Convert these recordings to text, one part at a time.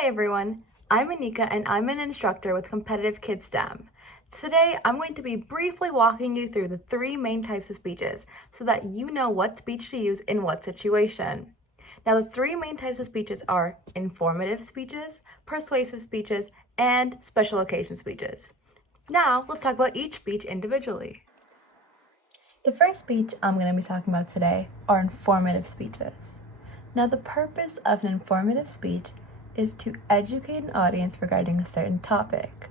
Hi everyone, I'm Anika and I'm an instructor with Competitive Kids STEM. Today I'm going to be briefly walking you through the three main types of speeches so that you know what speech to use in what situation. Now the three main types of speeches are informative speeches, persuasive speeches, and special occasion speeches. Now let's talk about each speech individually. The first speech I'm going to be talking about today are informative speeches. Now the purpose of an informative speech is to educate an audience regarding a certain topic.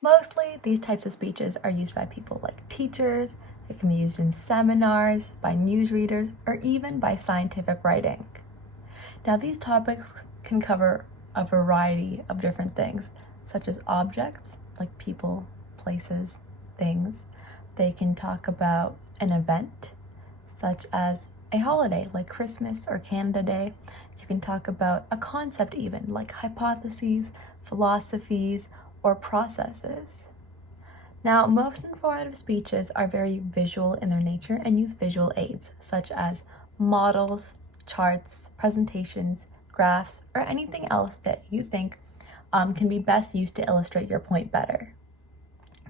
Mostly, these types of speeches are used by people like teachers, it can be used in seminars, by newsreaders, or even by scientific writing. Now, these topics can cover a variety of different things, such as objects, like people, places, things. They can talk about an event, such as a holiday like Christmas or Canada Day. You can talk about a concept even, like hypotheses, philosophies, or processes. Now, most informative speeches are very visual in their nature and use visual aids, such as models, charts, presentations, graphs, or anything else that you think can be best used to illustrate your point better.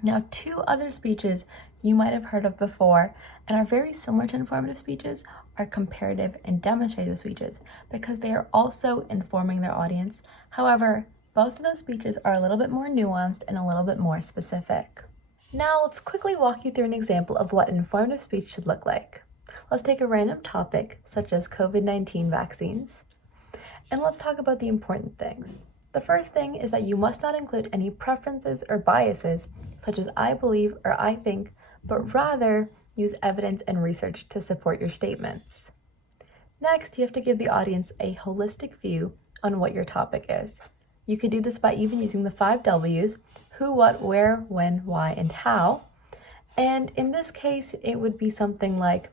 Now, two other speeches you might have heard of before and are very similar to informative speeches are comparative and demonstrative speeches because they are also informing their audience. However, both of those speeches are a little bit more nuanced and a little bit more specific. Now, let's quickly walk you through an example of what an informative speech should look like. Let's take a random topic, such as COVID-19 vaccines, and let's talk about the important things. The first thing is that you must not include any preferences or biases, such as I believe or I think, but rather use evidence and research to support your statements. Next, you have to give the audience a holistic view on what your topic is. You could do this by even using the 5 W's: who, what, where, when, why, and how. And in this case, it would be something like,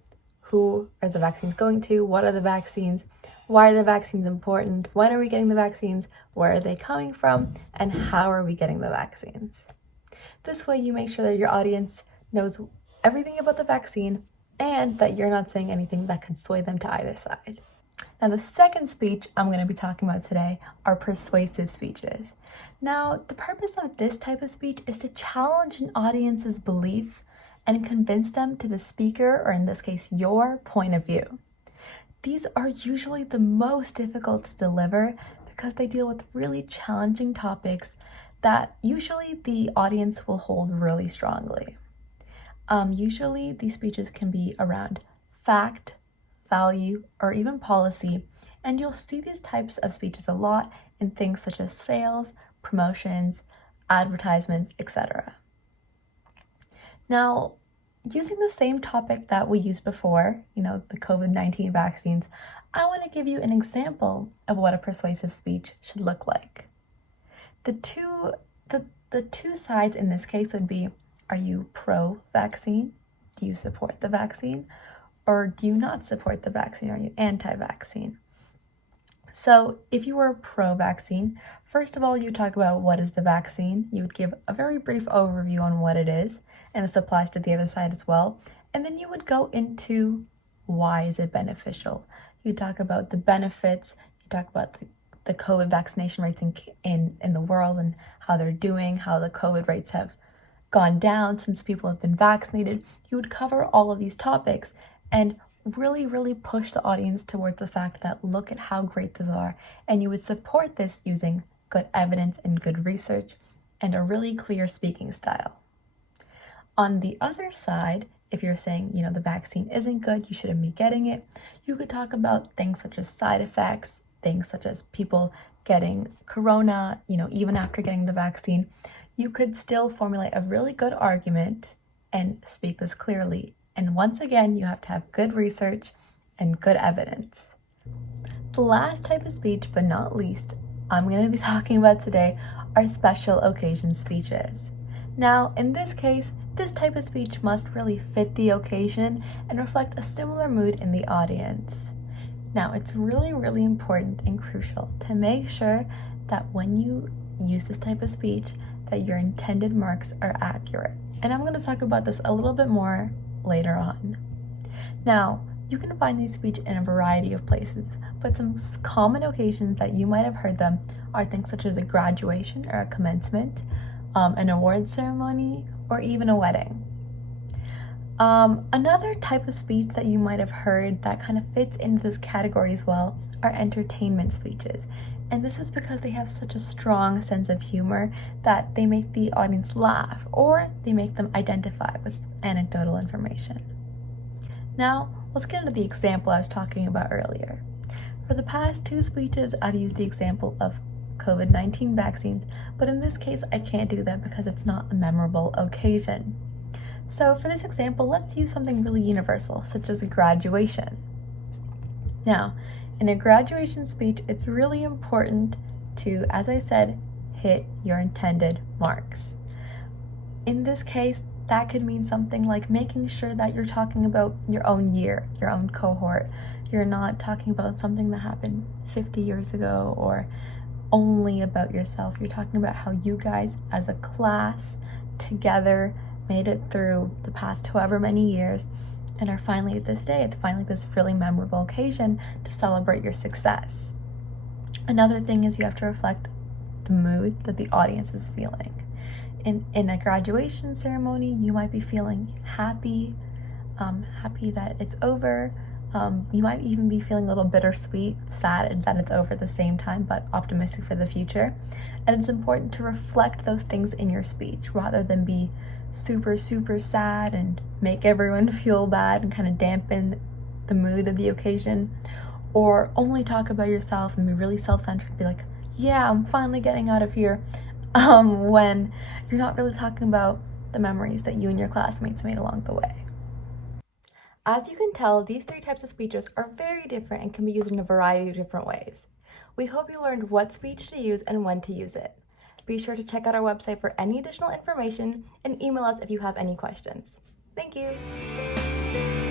who are the vaccines going to? What are the vaccines? Why are the vaccines important? When are we getting the vaccines? Where are they coming from? And how are we getting the vaccines? This way you make sure that your audience knows everything about the vaccine and that you're not saying anything that could sway them to either side. Now, the second speech I'm going to be talking about today are persuasive speeches. Now, the purpose of this type of speech is to challenge an audience's belief and convince them to the speaker, or in this case, your point of view. These are usually the most difficult to deliver because they deal with really challenging topics that usually the audience will hold really strongly. Usually these speeches can be around fact, value, or even policy, and you'll see these types of speeches a lot in things such as sales, promotions, advertisements, etc. Now, using the same topic that we used before, the COVID-19 vaccines, I want to give you an example of what a persuasive speech should look like. The two sides in this case would be, are you pro-vaccine? Do you support the vaccine? Or do you not support the vaccine? Are you anti-vaccine? So if you were pro-vaccine, first of all, you talk about what is the vaccine. You would give a very brief overview on what it is, and this applies to the other side as well. And then you would go into why is it beneficial. You talk about the benefits, you talk about the COVID vaccination rates in the world and how they're doing, how the COVID rates have gone down since people have been vaccinated. You would cover all of these topics and really, really push the audience towards the fact that look at how great these are. And you would support this using good evidence and good research and a really clear speaking style. On the other side, if you're saying, the vaccine isn't good, you shouldn't be getting it, you could talk about things such as side effects, things such as people getting corona, even after getting the vaccine. You could still formulate a really good argument and speak this clearly. And once again, you have to have good research and good evidence. The last type of speech, but not least, I'm going to be talking about today are special occasion speeches. Now, in this case, this type of speech must really fit the occasion and reflect a similar mood in the audience. Now, it's really, really important and crucial to make sure that when you use this type of speech, that your intended marks are accurate. And I'm going to talk about this a little bit more later on. Now, You can find these speeches in a variety of places, but some common occasions that you might have heard them are things such as a graduation or a commencement, an award ceremony, or even a wedding. Another type of speech that you might have heard that kind of fits into this category as well are entertainment speeches. And this is because they have such a strong sense of humor that they make the audience laugh or they make them identify with anecdotal information. Now, let's get into the example I was talking about earlier. For the past 2 speeches, I've used the example of COVID-19 vaccines, but in this case, I can't do that because it's not a memorable occasion. So for this example, let's use something really universal, such as a graduation. Now, in a graduation speech, it's really important to, as I said, hit your intended marks. In this case, that could mean something like making sure that you're talking about your own year, your own cohort. You're not talking about something that happened 50 years ago or only about yourself. You're talking about how you guys as a class together made it through the past however many years and are finally at this day, it's finally this really memorable occasion to celebrate your success. Another thing is you have to reflect the mood that the audience is feeling. In a graduation ceremony, you might be feeling happy that it's over. You might even be feeling a little bittersweet, sad that it's over at the same time, but optimistic for the future. And it's important to reflect those things in your speech rather than be super, super sad and make everyone feel bad and kind of dampen the mood of the occasion, or only talk about yourself and be really self-centered, be like, yeah, I'm finally getting out of here, when you're not really talking about the memories that you and your classmates made along the way. As you can tell, these 3 types of speeches are very different and can be used in a variety of different ways. We hope you learned what speech to use and when to use it. Be sure to check out our website for any additional information and email us if you have any questions. Thank you!